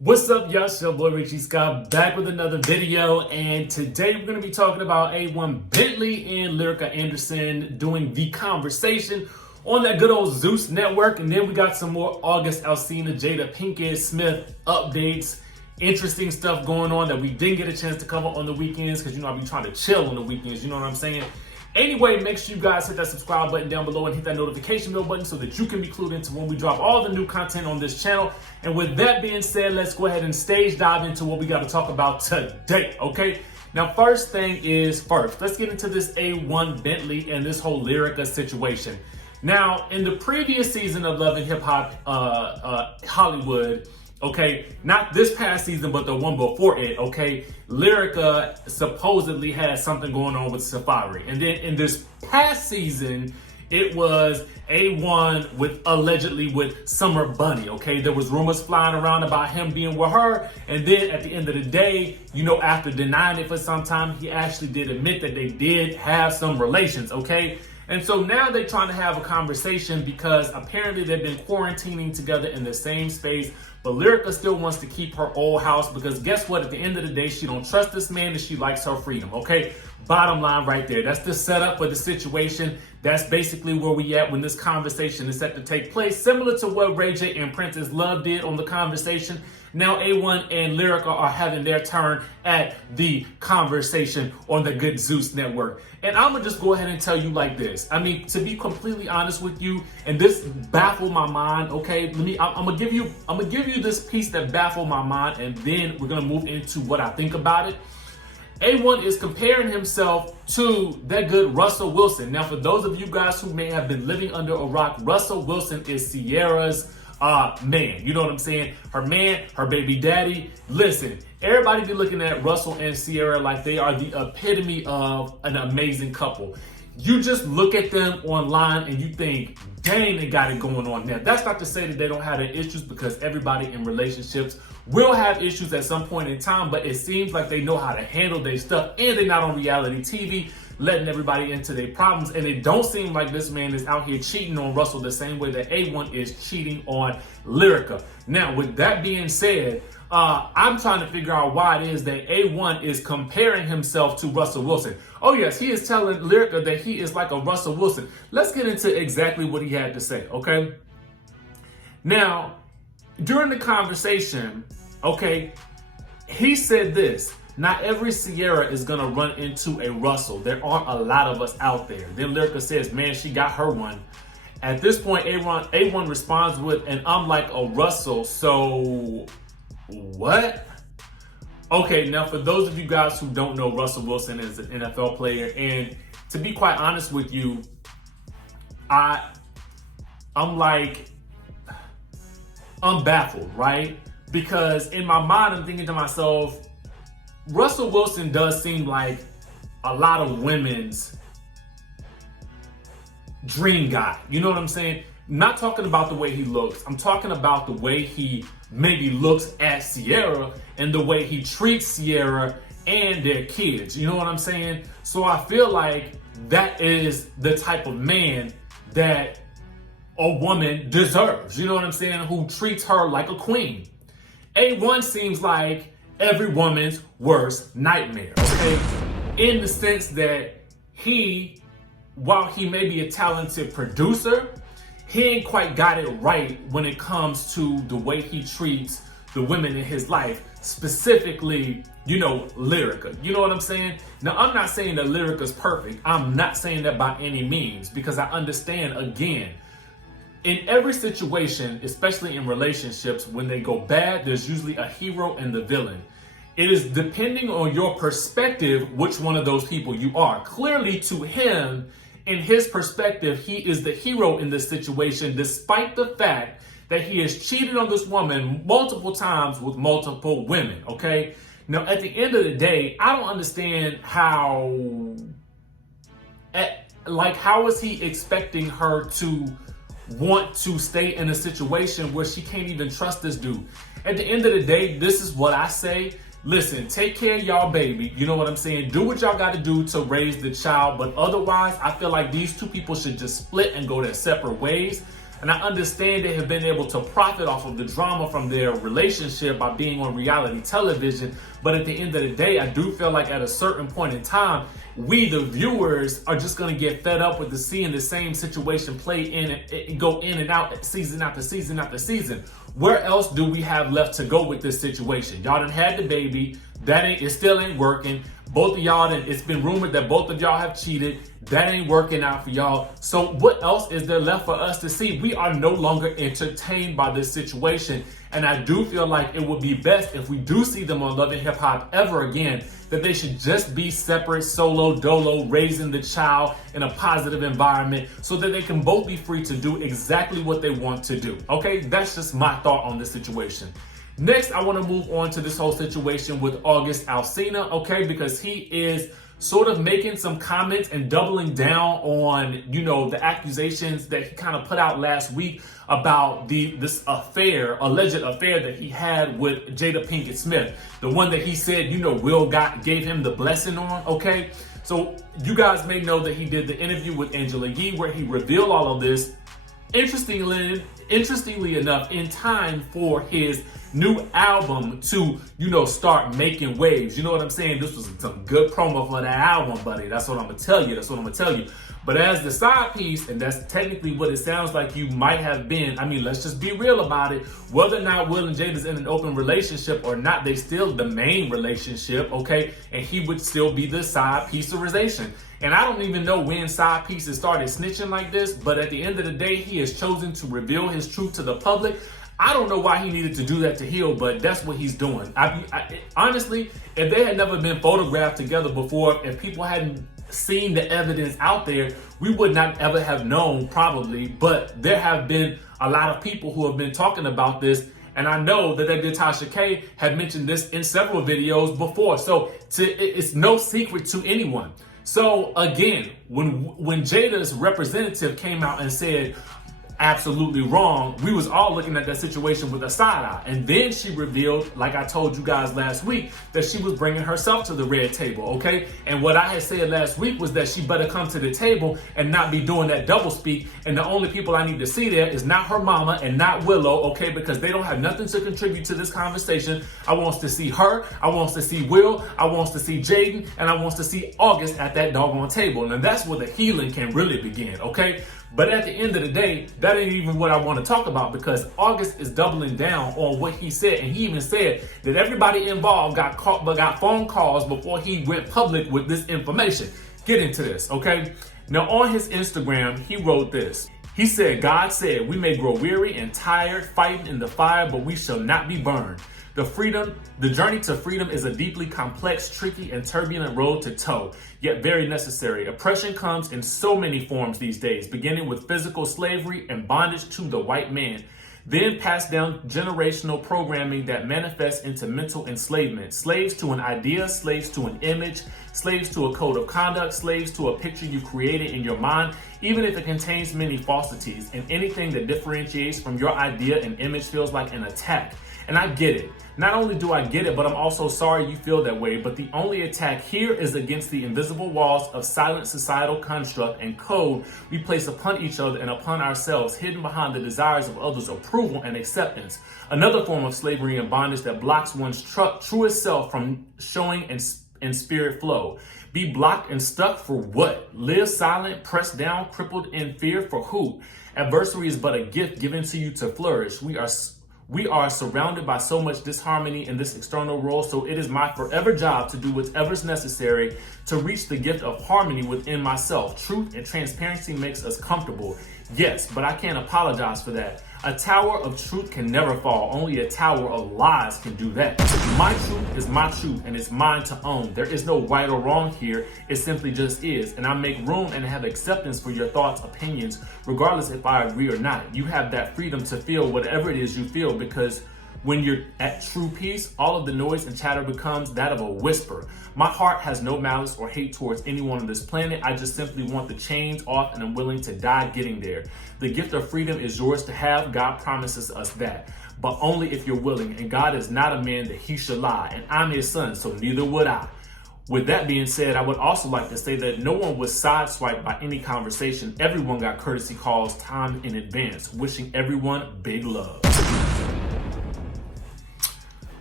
What's up, y'all? It's your boy Richie Scott back with another video, and today we're going to be talking about A1 Bentley and Lyrica Anderson doing The Conversation on that good old Zeus network. And then we got some more August Alsina, JADA Pinkett Smith updates, interesting stuff going on that we didn't get a chance to cover on the weekends because, I be trying to chill on the weekends, you know what I'm saying? Anyway, make sure you guys hit that subscribe button down below and hit that notification bell button so that you can be clued into when we drop all the new content on this channel. And with that being said, let's go ahead and stage dive into what we got to talk about today, okay? Now, first thing is first. Let's get into this A1 Bentley and this whole Lyrica situation. Now, in the previous season of Love and Hip Hop Hollywood, okay, not this past season, but the one before it, okay, Lyrica supposedly had something going on with Safari. And then in this past season, it was A1 with allegedly with Summer Bunny, okay? There was rumors flying around about him being with her. And then at the end of the day, after denying it for some time, he actually did admit that they did have some relations, okay? And so now they're trying to have a conversation because apparently they've been quarantining together in the same space. But Lyrica still wants to keep her old house because guess what? At the end of the day, she don't trust this man and she likes her freedom, okay? Bottom line right there. That's the setup for the situation. That's basically where we at when this conversation is set to take place. Similar to what Ray J and Princess Love did on The Conversation. Now A1 and Lyrica are having their turn at The Conversation on the good Zeus network. And I'm gonna just go ahead and tell you like this. I mean, to be completely honest with you, and this baffled my mind, okay? I'm gonna give you this piece that baffled my mind, and then we're gonna move into what I think about it. A1 is comparing himself to that good Russell Wilson. Now, for those of you guys who may have been living under a rock, Russell Wilson is Ciara's man. You know what I'm saying? Her man, her baby daddy. Listen, everybody be looking at Russell and Ciara like they are the epitome of an amazing couple. You just look at them online and you think, dang, they got it going on. Now, that's not to say that they don't have their issues because everybody in relationships will have issues at some point in time, but it seems like they know how to handle their stuff and they're not on reality TV letting everybody into their problems. And it don't seem like this man is out here cheating on Russell the same way that A1 is cheating on Lyrica. Now, with that being said, I'm trying to figure out why it is that A1 is comparing himself to Russell Wilson. Oh yes, he is telling Lyrica that he is like a Russell Wilson. Let's get into exactly what he had to say, okay? Now, during the conversation, okay, he said this: not every Ciara is gonna run into a Russell. There are a lot of us out there. Then Lyrica says, man, she got her one. At this point, A1 responds with, and I'm like a Russell, so what? Okay, now for those of you guys who don't know, Russell Wilson is an NFL player, and to be quite honest with you, I'm baffled, right? Because in my mind, I'm thinking to myself, Russell Wilson does seem like a lot of women's dream guy. You know what I'm saying? Not talking about the way he looks. I'm talking about the way he maybe looks at Ciara and the way he treats Ciara and their kids. You know what I'm saying? So I feel like that is the type of man that a woman deserves. You know what I'm saying? Who treats her like a queen. A1 seems like every woman's worst nightmare, okay? In the sense that while he may be a talented producer, he ain't quite got it right when it comes to the way he treats the women in his life, specifically, Lyrica. You know what I'm saying? Now, I'm not saying that Lyrica's perfect. I'm not saying that by any means, because I understand, again, in every situation, especially in relationships, when they go bad, there's usually a hero and the villain. It is depending on your perspective, which one of those people you are. Clearly, to him, in his perspective, he is the hero in this situation, despite the fact that he has cheated on this woman multiple times with multiple women, okay? Now, at the end of the day, I don't understand how is he expecting her to want to stay in a situation where she can't even trust this dude? At the end of the day, this is what I say. Listen, take care of y'all baby. You know what I'm saying? Do what y'all got to do to raise the child. But otherwise, I feel like these two people should just split and go their separate ways. And I understand they have been able to profit off of the drama from their relationship by being on reality television. But at the end of the day, I do feel like at a certain point in time, we, the viewers, are just going to get fed up with seeing the same situation play in and go in and out season after season after season. Where else do we have left to go with this situation? Y'all done had the baby. It still ain't working. Both of y'all, it's been rumored that both of y'all have cheated. That ain't working out for y'all. So what else is there left for us to see? We are no longer entertained by this situation. And I do feel like it would be best if we do see them on Love and Hip Hop ever again, that they should just be separate, solo, dolo, raising the child in a positive environment so that they can both be free to do exactly what they want to do. Okay, that's just my thought on this situation. Next, I want to move on to this whole situation with August Alsina, okay, because he is sort of making some comments and doubling down on, the accusations that he kind of put out last week about this alleged affair that he had with JADA Pinkett Smith, the one that he said, Will gave him the blessing on, okay? So you guys may know that he did the interview with Angela Yee where he revealed all of this. Interestingly enough, in time for his new album to, start making waves. You know what I'm saying? This was some good promo for that album, buddy. That's what I'm gonna tell you. But as the side piece, and that's technically what it sounds like you might have been, I mean, let's just be real about it. Whether or not Will and Jada's in an open relationship or not, they still the main relationship, okay? And he would still be the side piecerization. And I don't even know when side pieces started snitching like this, but at the end of the day, he has chosen to reveal his truth to the public. I don't know why he needed to do that to Hill, but that's what he's doing. Honestly, if they had never been photographed together before, if people hadn't seen the evidence out there, we would not ever have known probably, but there have been a lot of people who have been talking about this. And I know that Tasha K had mentioned this in several videos before. So it's no secret to anyone. So again, when Jada's representative came out and said, absolutely wrong, we was all looking at that situation with a side eye. And then she revealed, like I told you guys last week, that she was bringing herself to the red table, okay? And what I had said last week was that she better come to the table and not be doing that double speak. And the only people I need to see there is not her mama and not Willow, okay? Because they don't have nothing to contribute to this conversation. I wants to see her, I wants to see Will, I wants to see Jaden, and I wants to see August at that doggone table. And that's where the healing can really begin, okay? But at the end of the day, that ain't even what I want to talk about, because August is doubling down on what he said. And he even said that everybody involved got phone calls before he went public with this information. Get into this, okay? Now on his Instagram, he wrote this. He said, God said, we may grow weary and tired fighting in the fire, but we shall not be burned. The journey to freedom is a deeply complex, tricky, and turbulent road to toe, yet very necessary. Oppression comes in so many forms these days, beginning with physical slavery and bondage to the white man, then passed down generational programming that manifests into mental enslavement. Slaves to an idea, slaves to an image, slaves to a code of conduct, slaves to a picture you created in your mind, even if it contains many falsities, and anything that differentiates from your idea and image feels like an attack. And I get it. Not only do I get it, but I'm also sorry you feel that way. But the only attack here is against the invisible walls of silent societal construct and code we place upon each other and upon ourselves, hidden behind the desires of others' approval and acceptance. Another form of slavery and bondage that blocks one's truest self from showing and spirit flow. Be blocked and stuck for what? Live silent, pressed down, crippled in fear for who? Adversity is but a gift given to you to flourish. We are surrounded by so much disharmony in this external world, so it is my forever job to do whatever's necessary to reach the gift of harmony within myself. Truth and transparency makes us comfortable. Yes, but I can't apologize for that. A tower of truth can never fall. Only a tower of lies can do that. My truth is my truth, and it's mine to own. There is no right or wrong here. It simply just is. And I make room and have acceptance for your thoughts, opinions, regardless if I agree or not. You have that freedom to feel whatever it is you feel, because when you're at true peace, all of the noise and chatter becomes that of a whisper. My heart has no malice or hate towards anyone on this planet. I just simply want the chains off, and I'm willing to die getting there. The gift of freedom is yours to have. God promises us that, but only if you're willing. And God is not a man that he should lie, and I'm his son, so neither would I. With that being said, I would also like to say that no one was sideswiped by any conversation. Everyone got courtesy calls time in advance. Wishing everyone big love.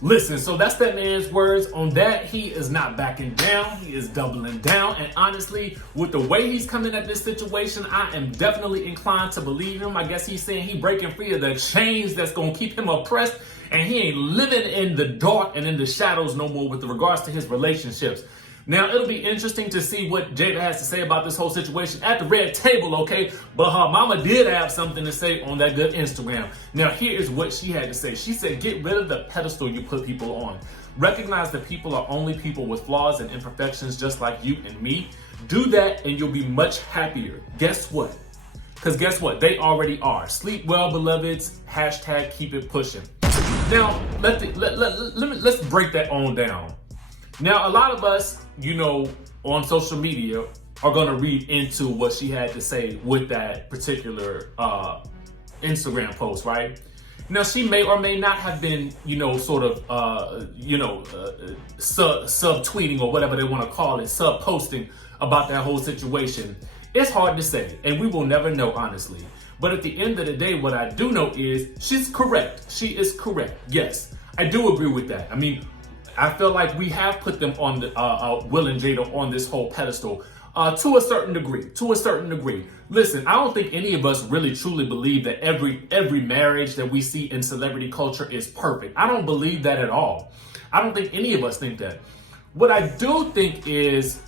Listen, so that's that man's words on that. He is not backing down. He is doubling down. And honestly, with the way he's coming at this situation, I am definitely inclined to believe him. I guess he's saying he breaking free of the chains that's going to keep him oppressed. And he ain't living in the dark and in the shadows no more with regards to his relationships. Now, it'll be interesting to see what Jada has to say about this whole situation at the red table, okay? But her mama did have something to say on that good Instagram. Now, here is what she had to say. She said, get rid of the pedestal you put people on. Recognize that people are only people with flaws and imperfections just like you and me. Do that and you'll be much happier. Guess what? Because guess what? They already are. Sleep well, beloveds. Hashtag keep it pushing. Now, let's break that on down. Now, a lot of us, you know, on social media are going to read into what she had to say with that particular Instagram post, right? Now, she may or may not have been, you know, sort of, sub-tweeting or whatever they want to call it, sub-posting about that whole situation. It's hard to say, and we will never know, honestly. But at the end of the day, what I do know is she's correct. She is correct. Yes, I do agree with that. I mean, I feel like we have put them on the Will and Jada on this whole pedestal to a certain degree. Listen, I don't think any of us really truly believe that every marriage that we see in celebrity culture is perfect. I don't believe that at all. I don't think any of us think that. What I do think is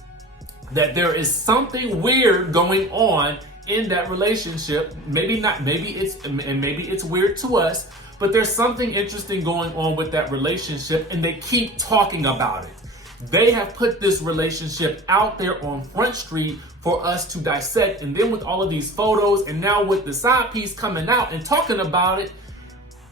that there is something weird going on in that relationship. Maybe it's weird to us. But there's something interesting going on with that relationship, and they keep talking about it. They have put this relationship out there on Front Street for us to dissect, and then with all of these photos, and now with the side piece coming out and talking about it,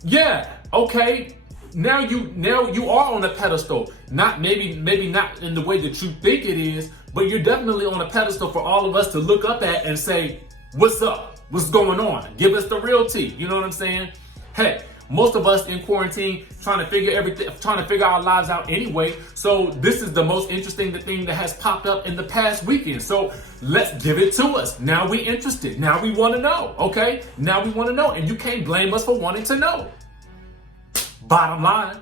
yeah, okay, now you are on a pedestal. Not maybe not in the way that you think it is, but you're definitely on a pedestal for all of us to look up at and say, what's up? What's going on? Give us the real tea. You know what I'm saying? Hey, most of us in quarantine trying to figure our lives out anyway. So this is the most interesting thing that has popped up in the past weekend. So let's give it to us. Now we interested. Now we want to know. Okay? Now we want to know. And you can't blame us for wanting to know. Bottom line.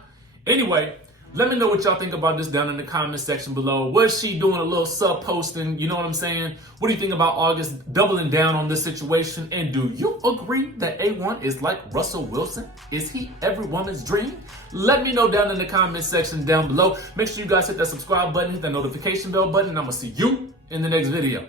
Anyway, let me know what y'all think about this down in the comment section below. Was she doing a little sub-posting? You know what I'm saying? What do you think about August doubling down on this situation? And do you agree that A1 is like Russell Wilson? Is he every woman's dream? Let me know down in the comment section down below. Make sure you guys hit that subscribe button, hit that notification bell button, and I'm going to see you in the next video.